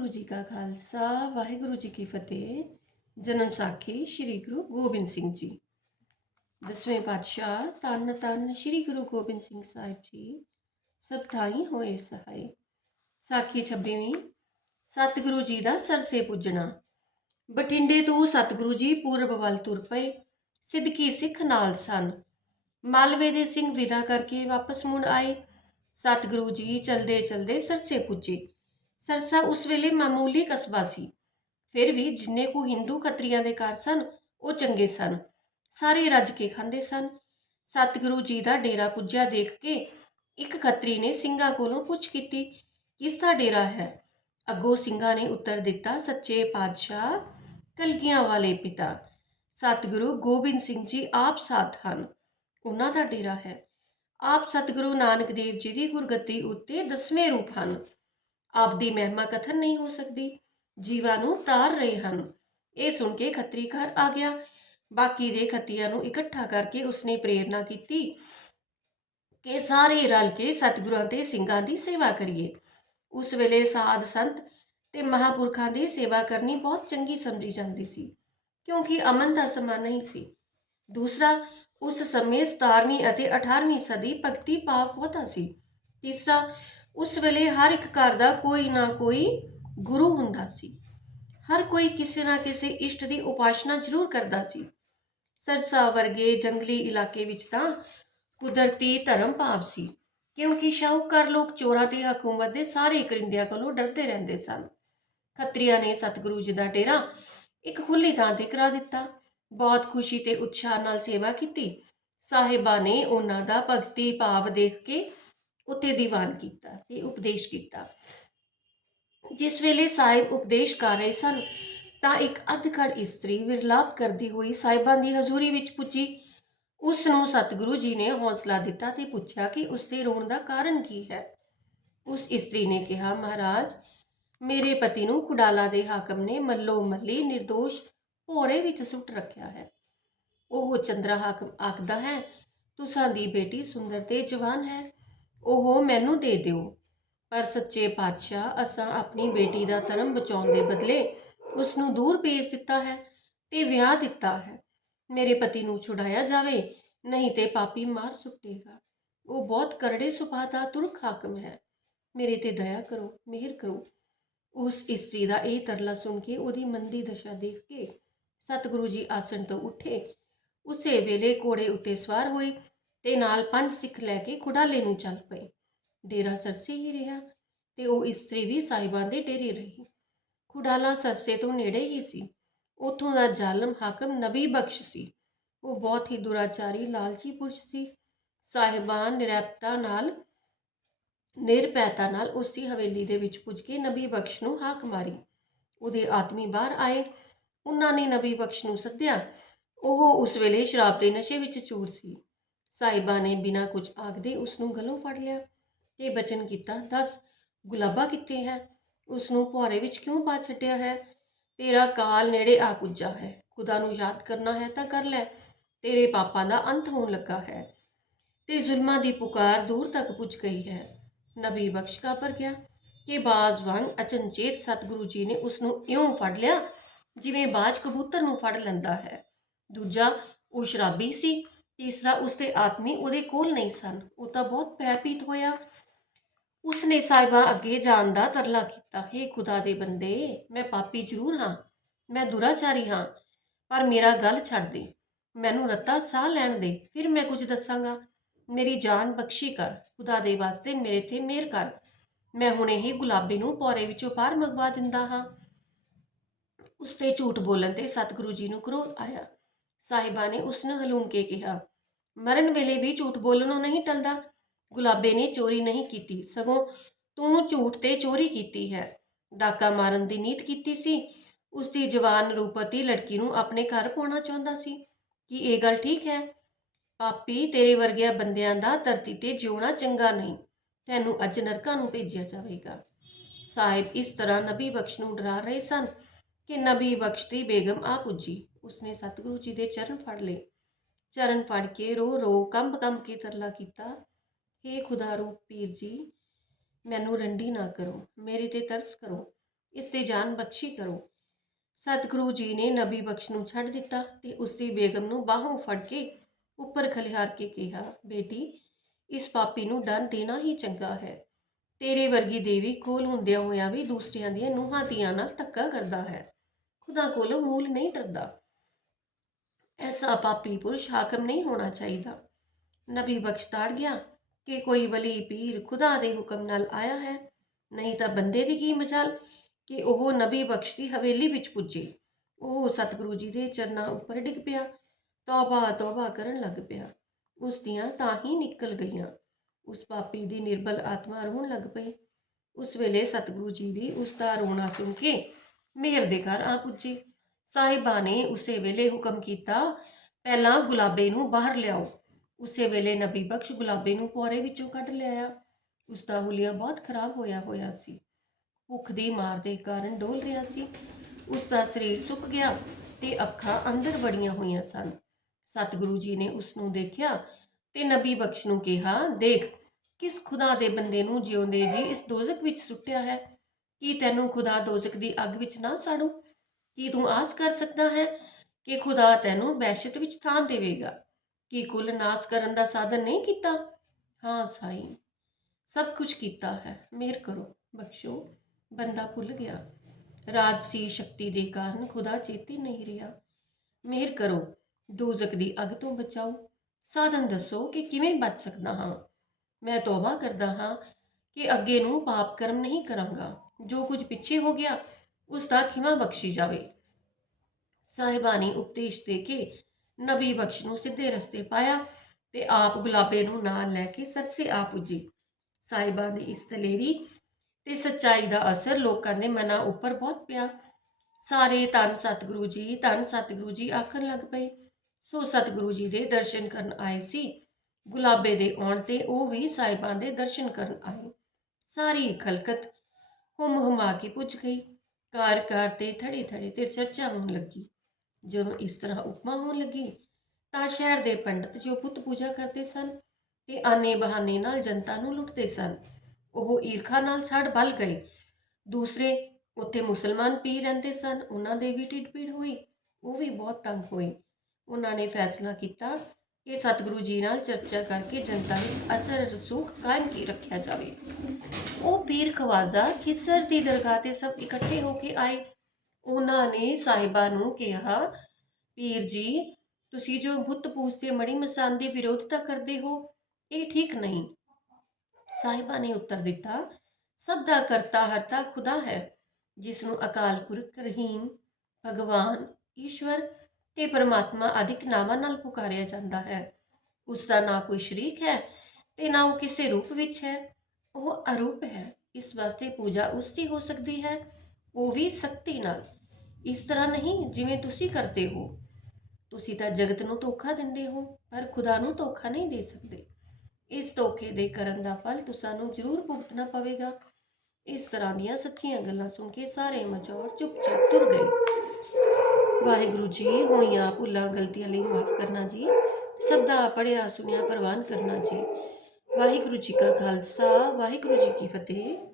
ਵਾਹਿਗੁਰੂ ਜੀ ਕਾ ਖਾਲਸਾ, ਵਾਹਿਗੁਰੂ ਜੀ ਕੀ ਫਤਿਹ। ਜਨਮ ਸਾਖੀ ਸ੍ਰੀ ਗੁਰੂ ਗੋਬਿੰਦ ਸਿੰਘ ਜੀ। ਦਸਵੇਂ ਪਾਤਸ਼ਾਹ ਤਨ ਤਨ ਸ੍ਰੀ ਗੁਰੂ ਗੋਬਿੰਦ ਸਿੰਘ ਸਾਹਿਬ ਜੀ, ਸਭ ਥਾਈ ਹੋਏ ਸਹਾਈ। ਸਾਖੀ 26ਵੀਂ ਸਤਿਗੁਰੂ ਜੀ ਦਾ ਸਰਸੇ ਪੁੱਜਣਾ। ਬਠਿੰਡੇ ਤੋਂ ਸਤਿਗੁਰੂ ਜੀ ਪੂਰਬ ਵੱਲ ਤੁਰ ਪਏ, ਸਿੱਧਕੀ ਸਿੱਖ ਨਾਲ ਸਨ। ਮਾਲਵੇ ਦੇ ਸਿੰਘ ਵਿਦਾ ਕਰਕੇ ਵਾਪਸ ਮੁੜ ਆਏ। ਸਤਿਗੁਰੂ ਜੀ ਚਲਦੇ ਚਲਦੇ ਸਰਸੇ ਪੁੱਜੇ। ਸਰਸਾ ਉਸ ਵੇਲੇ ਮਾਮੂਲੀ ਕਸਬਾ ਸੀ। ਫਿਰ ਵੀ ਜਿੰਨੇ ਕੋ ਹਿੰਦੂ ਖੱਤਰੀਆਂ ਦੇ ਘਰ ਸਨ, ਉਹ ਚੰਗੇ ਸਨ। ਸਾਰੇ ਰੱਜ ਕੇ ਖਾਂਦੇ ਸਨ। ਸਤਿਗੁਰੂ ਜੀ ਦਾ ਡੇਰਾ ਪੁੱਜਿਆ ਦੇਖ ਕੇ ਇੱਕ ਖੱਤਰੀ ਨੇ ਸਿੰਘਾਂ ਕੋਲੋਂ ਪੁੱਛ ਕੀਤੀ, ਕਿਸ ਦਾ ਡੇਰਾ ਹੈ? ਅੱਗੋਂ ਸਿੰਘਾਂ ਨੇ ਉੱਤਰ ਦਿੱਤਾ, ਸੱਚੇ ਪਾਤਸ਼ਾਹ ਕਲਗੀਆਂ ਵਾਲੇ ਪਿਤਾ। ਸਤਿਗੁਰੂ ਗੋਬਿੰਦ ਸਿੰਘ ਜੀ ਆਪ ਸਾਥ ਹਨ। ਉਹਨਾਂ ਦਾ ਡੇਰਾ ਹੈ। ਆਪ ਸਤਿਗੁਰੂ ਨਾਨਕ ਦੇਵ ਜੀ ਦੀ ਗੁਰਗੱਦੀ ਉੱਤੇ ਦਸਵੇਂ ਰੂਪ ਹਨ। ਆਪਦੀ ਮਹਿਮਾ ਕਥਨ ਨਹੀਂ ਹੋ ਸਕਦੀ। ਜੀਵਾਂ ਨੂੰ ਤਾਰ ਰਹੇ ਹਨ। ਇਹ ਸੁਣ ਕੇ ਖੱਤਰੀ ਘਰ ਆ ਗਿਆ। ਬਾਕੀ ਦੇ ਖੱਤੀਆਂ ਨੂੰ ਇਕੱਠਾ ਕਰਕੇ ਉਸਨੇ ਪ੍ਰੇਰਣਾ ਕੀਤੀ ਕਿ ਸਾਰੇ ਰਲ ਕੇ ਸਤਿਗੁਰਾਂ ਤੇ ਸਿੰਘਾਂ ਦੀ ਸੇਵਾ ਕਰੀਏ। ਉਸ ਵੇਲੇ ਸਾਧ ਸੰਤ ਤੇ ਮਹਾਪੁਰਖਾਂ ਦੀ ਸੇਵਾ ਕਰਨੀ ਬਹੁਤ ਚੰਗੀ ਸਮਝੀ ਜਾਂਦੀ ਸੀ, ਕਿਉਂਕਿ ਅਮਨ ਦਾ ਸਮਾਂ ਨਹੀਂ ਸੀ। ਦੂਸਰਾ, ਉਸ ਸਮੇਂ 17ਵੀਂ ਅਤੇ 18ਵੀਂ ਸਦੀ ਭਗਤੀ ਭਾਵ ਬਹੁਤਾ ਸੀ। ਤੀਸਰਾ ਉਸ ਵੇਲੇ ਹਰ ਇੱਕ ਘਰ ਦਾ ਕੋਈ ਨਾ ਕੋਈ ਗੁਰੂ ਹੁੰਦਾ ਸੀ। ਹਰ ਕੋਈ ਕਿਸੇ ਨਾ ਕਿਸੇ ਇਸ਼ਟ ਦੀ ਉਪਾਸਨਾ ਜ਼ਰੂਰ ਕਰਦਾ ਸੀ। ਸਰਸਾ ਵਰਗੇ ਜੰਗਲੀ ਇਲਾਕੇ ਵਿੱਚ ਤਾਂ ਕੁਦਰਤੀ ਧਰਮ ਭਾਵ ਸੀ, ਕਿਉਂਕਿ ਸ਼ਾਹੂਕਾਰ ਲੋਕ ਚੋਰਾਂ ਤੇ ਹਕੂਮਤ ਦੇ ਸਾਰੇ ਕਰਿੰਦਿਆਂ ਕੋਲੋਂ ਡਰਦੇ ਰਹਿੰਦੇ ਸਨ। ਖੱਤਰੀਆਂ ਨੇ ਸਤਿਗੁਰੂ ਜੀ ਦਾ ਡੇਰਾ ਇੱਕ ਖੁੱਲੀ ਥਾਂ ਤੇ ਕਰਾ ਦਿੱਤਾ। ਬਹੁਤ ਖੁਸ਼ੀ ਤੇ ਉਤਸ਼ਾਹ ਨਾਲ ਸੇਵਾ ਕੀਤੀ। ਸਾਹਿਬਾਂ ਨੇ ਉਹਨਾਂ ਦਾ ਭਗਤੀ ਭਾਵ ਦੇਖ ਕੇ ਉੱਤੇ ਦੀਵਾਨ ਕੀਤਾ ਤੇ ਉਪਦੇਸ਼ ਕੀਤਾ। ਜਿਸ ਵੇਲੇ ਸਾਹਿਬ ਉਪਦੇਸ਼ ਕਰ ਰਹੇ ਸਨ, ਤਾਂ ਇੱਕ ਅਧਖੜ ਇਸਤਰੀ ਵਿਰਲਾਪ ਕਰਦੀ ਹੋਈ ਸਾਹਿਬਾਂ ਦੀ ਹਜ਼ੂਰੀ ਵਿੱਚ ਪੁੱਜੀ। ਉਸ ਨੂੰ ਸਤਿਗੁਰੂ ਜੀ ਨੇ ਹੌਸਲਾ ਦਿੱਤਾ ਤੇ ਪੁੱਛਿਆ ਕਿ ਉਸ ਦੇ ਰੋਣ ਦਾ ਕਾਰਨ ਕੀ ਹੈ? ਉਸ ਇਸਤਰੀ ਨੇ ਕਿਹਾ, ਮਹਾਰਾਜ, ਮੇਰੇ ਪਤੀ ਨੂੰ ਕੁਡਾਲਾ ਦੇ ਹਾਕਮ ਨੇ ਮੱਲੋ ਮੱਲੀ નિર્ਦੋਸ਼ ਭੋਰੇ ਵਿੱਚ ਸੁੱਟ ਰੱਖਿਆ ਹੈ। ਉਹ ਚੰਦਰਾ ਹਾਕਮ ਆਖਦਾ ਹੈ, ਤੁਸਾਂ ਦੀ ਬੇਟੀ ਸੁੰਦਰ ਤੇ ਜਵਾਨ ਹੈ। ਉਹ ਮੈਨੂੰ ਦੇ ਦਿਓ। ਪਰ ਸੱਚੇ ਪਾਤਸ਼ਾਹ, ਅਸਾਂ ਆਪਣੀ ਬੇਟੀ ਦਾ ਧਰਮ ਬਚਾਉਣ ਦੇ ਬਦਲੇ ਉਸ ਨੂੰ ਦੂਰ ਭੇਜ ਦਿੱਤਾ ਹੈ ਤੇ ਵਿਆਹ ਦਿੱਤਾ ਹੈ। ਮੇਰੇ ਪਤੀ ਨੂੰ ਛੁਡਾਇਆ ਜਾਵੇ, ਨਹੀਂ ਤੇ ਪਾਪੀ ਮਾਰ ਸੁੱਟੇਗਾ। ਉਹ ਬਹੁਤ ਕਰੜੇ ਸੁਭਾਅ ਦਾ ਤੁਰਖ ਹਾਕਮ ਹੈ। ਮੇਰੇ ਤੇ ਦਇਆ ਕਰੋ, ਮਿਹਰ ਕਰੋ। ਉਸ ਇਸਤਰੀ ਦਾ ਇਹ ਤਰਲਾ ਸੁਣ ਕੇ ਉਹਦੀ ਮੰਦੀ ਦਸ਼ਾ ਦੇਖ ਕੇ ਸਤਿਗੁਰੂ ਜੀ ਆਸਣ ਤੋਂ ਉੱਠੇ। ਉਸੇ ਵੇਲੇ ਘੋੜੇ ਉੱਤੇ ਸਵਾਰ ਹੋਏ। ਤੇ ਨਾਲ ਪੰਜ ਸਿੱਖ ਲੈ ਕੇ ਖੁਡਾਲੇ ਨੂੰ ਚੱਲ ਪਏ। ਡੇਰਾ ਸਰਸੇ ਹੀ ਰਿਹਾ ਤੇ ਉਹ ਇਸਤਰੀ ਵੀ ਸਾਹਿਬਾਂ ਦੇ ਡੇਰੇ ਰਹੀ। ਖੁਡਾਲਾ ਸਰਸੇ ਤੋਂ ਨੇੜੇ ਹੀ ਸੀ। ਉਥੋਂ ਦਾ ਜ਼ਾਲਮ ਹਾਕਮ ਨਬੀ ਬਖਸ਼ ਸੀ। ਉਹ ਬਹੁਤ ਹੀ ਦੁਰਾਚਾਰੀ, ਲਾਲਚੀ ਪੁਰਸ਼ ਸੀ। ਸਾਹਿਬਾਨ ਨਿਰਪਤਾ ਨਾਲ ਨਿਰਪੈਤਾ ਨਾਲ ਉਸ ਦੀ ਹਵੇਲੀ ਦੇ ਵਿੱਚ ਪੁੱਜ ਕੇ ਨਬੀ ਬਖਸ਼ ਨੂੰ ਹਾਕ ਮਾਰੀ। ਉਹਦੇ ਆਦਮੀ ਬਾਹਰ ਆਏ। ਉਹਨਾਂ ਨੇ ਨਬੀ ਬਖਸ਼ ਨੂੰ ਸੱਦਿਆ। ਉਹ ਉਸ ਵੇਲੇ ਸ਼ਰਾਬ ਦੇ ਨਸ਼ੇ ਵਿੱਚ ਚੂਰ ਸੀ। ਸਾਹਿਬਾ ਨੇ ਬਿਨਾਂ ਕੁਝ ਆਖਦੇ ਉਸ ਨੂੰ ਗਲੋਂ ਫੜ ਲਿਆ। ਤੇ ਬਚਨ ਕੀਤਾ, ਦੱਸ, ਗੁਲਾਬਾ ਕਿੱਥੇ ਹੈ? ਉਸ ਨੂੰ ਭੌਰੇ ਵਿੱਚ ਕਿਉਂ ਪਾ ਛੱਡਿਆ ਹੈ? ਤੇਰਾ ਕਾਲ ਨੇੜੇ ਆ ਪੁੱਜਾ ਹੈ। ਖੁਦਾ ਨੂੰ ਯਾਦ ਕਰਨਾ ਹੈ ਤਾਂ ਕਰ ਲੈ। ਤੇਰੇ ਪਾਪਾਂ ਦਾ ਅੰਤ ਹੋਣ ਲੱਗਾ ਹੈ। ਤੇ ਜ਼ੁਲਮਾਂ ਦੀ ਪੁਕਾਰ ਦੂਰ ਤੱਕ ਪੁੱਜ ਗਈ ਹੈ। ਨਬੀ ਬਖਸ਼ ਕਾਪਰ ਗਿਆ ਕਿ ਬਾਜ਼ ਵਾਂਗ ਅਚਨਚੇਤ ਸਤਿਗੁਰੂ ਜੀ ਨੇ ਉਸ ਨੂੰ ਇਉਂ ਫੜ ਲਿਆ, ਜਿਵੇਂ ਬਾਜ ਕਬੂਤਰ ਨੂੰ ਫੜ ਲੈਂਦਾ ਹੈ। ਦੂਜਾ, ਉਹ ਸ਼ਰਾਬੀ ਸੀ। ਤੀਸਰਾ ਉਸਦੇ ਆਦਮੀ ਉਹਦੇ ਕੋਲ ਨਹੀਂ ਸਨ। ਉਹ ਤਾਂ ਬਹੁਤ ਭੈਭੀਤ ਹੋਇਆ। ਉਸਨੇ ਸਾਹਿਬਾਂ ਅੱਗੇ ਜਾਣ ਦਾ ਤਰਲਾ ਕੀਤਾ। ਹੇ ਖੁਦਾ ਦੇ ਬੰਦੇ, ਮੈਂ ਪਾਪੀ ਜ਼ਰੂਰ ਹਾਂ, ਮੈਂ ਦੁਰਾਚਾਰੀ ਹਾਂ, ਪਰ ਮੇਰਾ ਗੱਲ ਛੱਡ ਦੇ। ਮੈਨੂੰ ਰੱਤਾ ਸਾਹ ਲੈਣ ਦੇ, ਫਿਰ ਮੈਂ ਕੁਝ ਦੱਸਾਂਗਾ। ਮੇਰੀ ਜਾਨ ਬਖਸ਼ੀ ਕਰ, ਖੁਦਾ ਦੇ ਵਾਸਤੇ ਮੇਰੇ ਤੇ ਮਿਹਰ ਕਰ। ਮੈਂ ਹੁਣੇ ਹੀ ਗੁਲਾਬੀ ਨੂੰ ਪੌਰੇ ਵਿੱਚੋਂ ਬਾਹਰ ਮੰਗਵਾ ਦਿੰਦਾ ਹਾਂ। ਉਸ ਤੇ ਝੂਠ ਬੋਲਣ ਤੇ ਸਤਿਗੁਰੂ ਜੀ ਨੂੰ ਕ੍ਰੋਧ ਆਇਆ। ਸਾਹਿਬਾਂ ਨੇ ਉਸ ਨੂੰ ਹਲੂਣ ਕੇ ਕਿਹਾ ਮਰਨ ਵੇਲੇ ਵੀ ਝੂਠ ਬੋਲਣੋਂ ਨਹੀਂ ਟਲਦਾ। ਗੁਲਾਬੇ ਨੇ ਚੋਰੀ ਨਹੀਂ ਕੀਤੀ, ਸਗੋਂ ਤੂੰ ਝੂਠ ਤੇ ਚੋਰੀ ਕੀਤੀ ਹੈ। ਡਾਕਾ ਮਾਰਨ ਦੀ ਨੀਤ ਕੀਤੀ ਸੀ। ਉਸ ਦੀ ਜਵਾਨ ਰੂਪਤੀ ਲੜਕੀ ਨੂੰ ਆਪਣੇ ਘਰ ਪਾਉਣਾ ਚਾਹੁੰਦਾ ਸੀ। ਕਿ ਇਹ ਗੱਲ ਠੀਕ ਹੈ? ਪਾਪੀ ਤੇਰੇ ਵਰਗਿਆਂ ਬੰਦਿਆਂ ਦਾ ਧਰਤੀ ਤੇ ਜਿਉਣਾ ਚੰਗਾ ਨਹੀਂ। ਤੈਨੂੰ ਅੱਜ ਨਰਕਾਂ ਨੂੰ ਭੇਜਿਆ ਜਾਵੇਗਾ। ਸਾਹਿਬ ਇਸ ਤਰ੍ਹਾਂ ਨਬੀ ਬਖਸ਼ ਨੂੰ ਡਰਾ ਰਹੇ ਸਨ ਕਿ ਨਬੀ ਬਖਸ਼ ਦੀ ਬੇਗਮ ਆ ਪੁੱਜੀ। ਉਸਨੇ ਸਤਿਗੁਰੂ ਜੀ ਦੇ ਚਰਨ ਫੜ ਲਏ। ਚਰਨ ਫੜ ਕੇ ਰੋ ਰੋ ਕੰਬ ਕੰਬ ਕੇ ਤਰਲਾ ਕੀਤਾ। हे ਖੁਦਾ ਰੂਪ ਪੀਰ ਜੀ, ਮੈਨੂੰ ਰੰਡੀ ਨਾ ਕਰੋ, ਮੇਰੇ ਤੇ ਤਰਸ ਕਰੋ, ਇਸ ਤੇ ਜਾਨ ਬਖਸ਼ੀ ਕਰੋ। ਸਤਿਗੁਰੂ ਜੀ ਨੇ ਨਬੀ ਬਖਸ਼ ਨੂੰ ਛੱਡ ਦਿੱਤਾ ਤੇ ਉਸ ਦੀ ਬੇਗਮ ਨੂੰ ਬਾਹੋਂ ਫੜ ਕੇ ਉੱਪਰ ਖਲਿਹਾਰ ਕੇ ਕਿਹਾ, ਬੇਟੀ, ਇਸ ਪਾਪੀ ਨੂੰ ਦੰਡ ਦੇਣਾ ਹੀ ਚੰਗਾ ਹੈ। ਤੇਰੇ ਵਰਗੀ ਦੇਵੀ ਕੋਲ ਹੁੰਦਿਆਂ ਹੋਇਆਂ ਵੀ ਦੂਸਰਿਆਂ ਦੀਆਂ ਨੂੰਹਾਂ ਧੀਆਂ ਨਾਲ ਧੱਕਾ ਕਰਦਾ ਹੈ। ਖੁਦਾ ਕੋਲੋਂ ਮੂਲ ਨਹੀਂ ਡਰਦਾ। ਐਸਾ ਪਾਪੀ ਪੁਰਸ਼ ਹਾਕਮ ਨਹੀਂ ਹੋਣਾ ਚਾਹੀਦਾ। ਨਬੀ ਬਖਸ਼ ਤਾੜ ਗਿਆ ਕਿ ਕੋਈ ਵਲੀ ਪੀਰ ਖੁਦਾ ਦੇ ਹੁਕਮ ਨਾਲ ਆਇਆ ਹੈ। ਨਹੀਂ ਤਾਂ ਬੰਦੇ ਦੀ ਕੀ ਮਜਾਲ ਕਿ ਉਹ ਨਬੀ ਬਖਸ਼ ਦੀ ਹਵੇਲੀ ਵਿੱਚ ਪੁੱਜੇ। ਉਹ ਸਤਿਗੁਰੂ ਜੀ ਦੇ ਚਰਨਾਂ ਉੱਪਰ ਡਿੱਗ ਪਿਆ, ਤੌਬਾ ਤੌਬਾ ਕਰਨ ਲੱਗ ਪਿਆ। ਉਸ ਦੀਆਂ ਤਾਂ ਹੀ ਨਿਕਲ ਗਈਆਂ। ਉਸ ਪਾਪੀ ਦੀ ਨਿਰਬਲ ਆਤਮਾ ਰੋਣ ਲੱਗ ਪਈ। ਉਸ ਵੇਲੇ ਸਤਿਗੁਰੂ ਜੀ ਵੀ ਉਸ ਦਾ ਰੋਣਾ ਸੁਣ ਕੇ ਮਿਹਰ ਦੇ ਘਰ ਆ ਪੁੱਜੇ। ਸਾਹਿਬਾਂ ਨੇ ਉਸੇ ਵੇਲੇ ਹੁਕਮ ਕੀਤਾ, ਪਹਿਲਾਂ ਗੁਲਾਬੇ ਨੂੰ ਬਾਹਰ ਲਿਆਓ। ਉਸੇ ਵੇਲੇ ਨਬੀ ਬਖਸ਼ ਗੁਲਾਬੇ ਨੂੰ ਪੋਰੇ ਵਿੱਚੋਂ ਕੱਢ ਲਿਆਇਆ। ਉਸ ਦਾ ਹੁਲੀਆ ਬਹੁਤ ਖਰਾਬ ਹੋਇਆ ਹੋਇਆ ਸੀ। ਭੁੱਖ ਦੀ ਮਾਰ ਦੇ ਕਾਰਨ ਡੋਲ ਰਿਹਾ ਸੀ। ਉਸ ਦਾ ਸਰੀਰ ਸੁੱਕ ਗਿਆ ਤੇ ਅੱਖਾਂ ਅੰਦਰ ਵੜੀਆਂ ਹੋਈਆਂ ਸਨ। ਸਤਿਗੁਰੂ ਜੀ ਨੇ ਉਸ ਨੂੰ ਦੇਖਿਆ ਤੇ ਨਬੀ ਬਖਸ਼ ਨੂੰ ਕਿਹਾ, ਦੇਖ, ਕਿਸ ਖੁਦਾ ਦੇ ਬੰਦੇ ਨੂੰ ਜਿਉਂਦੇ ਜੀ ਇਸ ਦੋਜ਼ਖ ਵਿੱਚ ਸੁੱਟਿਆ ਹੈ? ਕੀ ਤੈਨੂੰ ਖੁਦਾ ਦੋਜ਼ਖ ਦੀ ਅੱਗ ਵਿੱਚ ਨਾ ਸਾੜੂ? ਕੀ ਤੂੰ ਆਸ ਕਰ ਸਕਦਾ ਹੈ ਕਿ ਖੁਦਾ ਤੈਨੂੰ ਬਹਿਸ਼ਤ ਵਿੱਚ ਥਾਂ ਦੇਵੇਗਾ? ਕੀ ਕੁੱਲ ਨਾਸ ਕਰਨ ਦਾ ਸਾਧਨ ਨਹੀਂ ਕੀਤਾ? ਹਾਂ ਸਾਈ, ਸਭ ਕੁਝ ਕੀਤਾ ਹੈ। ਮਿਹਰ ਕਰੋ, ਬਖਸ਼ੋ, ਬੰਦਾ ਭੁੱਲ ਗਿਆ। ਰਾਜਸੀ ਸ਼ਕਤੀ ਦੇ ਕਾਰਨ ਖੁਦਾ ਚੇਤੇ ਨਹੀਂ ਰਿਹਾ। ਮਿਹਰ ਕਰੋ, ਦੂਜਕ ਦੀ ਅੱਗ ਤੋਂ ਬਚਾਓ। ਸਾਧਨ ਦੱਸੋ ਕਿ ਕਿਵੇਂ ਬਚ ਸਕਦਾ ਹਾਂ? ਮੈਂ ਤੋਬਾ ਕਰਦਾ ਹਾਂ ਕਿ ਅੱਗੇ ਨੂੰ ਪਾਪ ਕਰਮ ਨਹੀਂ ਕਰਾਂਗਾ। ਜੋ ਕੁਝ ਪਿੱਛੇ ਹੋ ਗਿਆ ਉਸ ਦਾ ਖਿਮਾ ਬਖਸ਼ੀ ਜਾਵੇ। ਸਾਹਿਬਾਨੀ ਉਪਦੇਸ਼ ਦੇ ਕੇ ਨਬੀ ਬਖਸ਼ ਨੂੰ ਸਿੱਧੇ ਰਸਤੇ ਪਾਇਆ ਤੇ ਆਪ ਗੁਲਾਬੇ ਨੂੰ ਨਾਲ ਲੈ ਕੇ ਸਰਸੇ ਆ ਪੁੱਜੀ। ਸਾਹਿਬਾਂ ਦੀ ਇਸ ਦਲੇਰੀ ਤੇ ਸੱਚਾਈ ਦਾ ਅਸਰ ਲੋਕਾਂ ਦੇ ਮਨਾਂ ਉੱਪਰ ਬਹੁਤ ਪਿਆ। ਸਾਰੇ ਧੰਨ ਸਤਿਗੁਰੂ ਜੀ, ਧੰਨ ਸਤਿਗੁਰੂ ਜੀ ਆਖਣ ਲੱਗ ਪਏ। ਸੋ ਸਤਿਗੁਰੂ ਜੀ ਦੇ ਦਰਸ਼ਨ ਕਰਨ ਆਏ ਸੀ। ਗੁਲਾਬੇ ਦੇ ਆਉਣ ਤੇ ਉਹ ਵੀ ਸਾਹਿਬਾਂ ਦੇ ਦਰਸ਼ਨ ਕਰਨ ਆਏ। ਸਾਰੀ ਖਲਕਤ ਹੁਮ ਹੁਮਾ ਕੇ ਪੁੱਜ ਗਈ। ਕਾਰ ਕਾਰ ਤੇ ਥੜੇ ਥੜੇ ਤੇ ਚਰਚਾ ਹੋਣ ਲੱਗੀ। ਜਦੋਂ ਇਸ ਤਰ੍ਹਾਂ ਉਪਮਾ ਹੋਣ ਲੱਗੀ, ਤਾਂ ਸ਼ਹਿਰ ਦੇ ਪੰਡਤ ਜੋ ਪੁੱਤ ਪੂਜਾ ਕਰਦੇ ਸਨ ਤੇ ਆਨੇ ਬਹਾਨੇ ਨਾਲ ਜਨਤਾ ਨੂੰ ਲੁੱਟਦੇ ਸਨ, ਉਹ ਈਰਖਾ ਨਾਲ ਛੜ ਬਲ ਗਏ। ਦੂਸਰੇ ਉੱਥੇ ਮੁਸਲਮਾਨ ਪੀ ਰਹਿੰਦੇ ਸਨ, ਉਹਨਾਂ ਦੇ ਵੀ ਢਿੱਡ ਪੀੜ ਹੋਈ, ਉਹ ਵੀ ਬਹੁਤ ਤੰਗ ਹੋਏ ਉਹਨਾਂ ਨੇ ਫੈਸਲਾ ਕੀਤਾ ਇਹ ਸਤਿਗੁਰੂ ਜੀ ਨਾਲ ਚਰਚਾ ਕਰਕੇ ਜਨਤਾ ਵਿੱਚ ਅਸਰ ਰਸੂਖ ਕਾਇਮ ਕੀ ਰੱਖਿਆ ਜਾਵੇ। ਉਹ ਪੀਰ ਖਵਾਜਾ ਖਿਸਰ ਦੀ ਦਰਗਾਹ ਤੇ ਸਭ ਇਕੱਠੇ ਹੋ ਕੇ ਆਏ। ਉਹਨਾਂ ਨੇ ਸਾਹਿਬਾ ਨੂੰ ਕਿਹਾ, ਪੀਰ ਜੀ, ਤੁਸੀਂ ਜੋ ਬੁੱਤ ਪੂਜਦੇ ਮੜੀ ਮਸਾਨ ਦੀ ਵਿਰੋਧਤਾ ਕਰਦੇ ਹੋ, ਇਹ ਠੀਕ ਨਹੀਂ। ਸਾਹਿਬਾ ਨੇ ਉੱਤਰ ਦਿੱਤਾ, ਸਭ ਦਾ ਕਰਤਾ ਹਰਤਾ ਖੁਦਾ ਹੈ, ਜਿਸ ਨੂੰ ਅਕਾਲ ਪੁਰਖ, ਰਹੀਮ, ਭਗਵਾਨ, ਈਸ਼ਵਰ ਤੇ ਪਰਮਾਤਮਾ ਆਦਿਕ ਨਾਵਾਂ ਨਾਲ ਪੁਕਾਰਿਆ ਜਾਂਦਾ ਹੈ। ਉਸ ਦਾ ਨਾ ਕੋਈ ਸ਼ਰੀਕ ਹੈ ਤੇ ਨਾ ਉਹ ਕਿਸੇ ਰੂਪ ਵਿੱਚ ਹੈ। ਉਹ ਅਰੂਪ ਹੈ। ਇਸ ਵਾਸਤੇ ਪੂਜਾ ਉਸ ਦੀ ਹੋ ਸਕਦੀ ਹੈ, ਉਹ ਵੀ ਸ਼ਕਤੀ ਨਾਲ। ਇਸ ਤਰ੍ਹਾਂ ਨਹੀਂ ਜਿਵੇਂ ਤੁਸੀਂ ਕਰਦੇ ਹੋ। ਤੁਸੀਂ ਤਾਂ ਜਗਤ ਨੂੰ ਧੋਖਾ ਦਿੰਦੇ ਹੋ, ਪਰ ਖੁਦਾ ਨੂੰ ਧੋਖਾ ਨਹੀਂ ਦੇ ਸਕਦੇ। ਇਸ ਧੋਖੇ ਦੇ ਕਰਨ ਦਾ ਫਲ ਤੁਹਾਨੂੰ ਜ਼ਰੂਰ ਭੁਗਤਣਾ ਪਵੇਗਾ। ਇਸ ਤਰ੍ਹਾਂ ਦੀਆਂ ਸੱਚੀਆਂ ਗੱਲਾਂ ਸੁਣ ਕੇ ਸਾਰੇ ਮਚੌਰ ਚੁੱਪਚਾਪ ਤੁਰ ਗਏ। ਵਾਹਿਗੁਰੂ ਜੀ, ਹੋਈਆਂ ਭੁੱਲਾਂ, ਗਲਤੀਆਂ ਲਈ ਮਾਫ ਕਰਨਾ ਜੀ ਸਭ ਦਾ ਪੜਿਆ ਸੁਣਿਆ, ਪ੍ਰਵਾਨ ਕਰਨਾ ਜੀ। ਵਾਹਿਗੁਰੂ ਜੀ ਕਾ ਖਾਲਸਾ, ਵਾਹਿਗੁਰੂ ਜੀ ਕੀ ਫਤਿਹ।